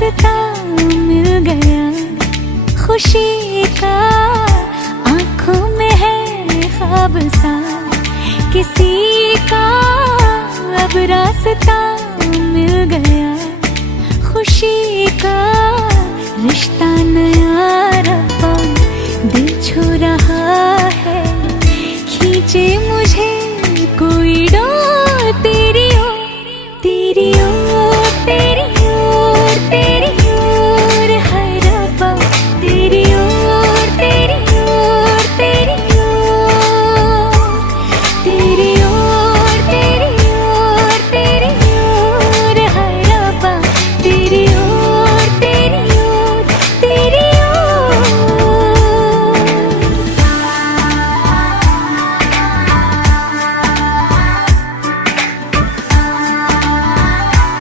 रास्ता मिल गया खुशी का, आंखों में है ख्वाब सा किसी का, अब रास्ता मिल गया खुशी का। रिश्ता नया रब्बा दिल छू रहा है, खींचे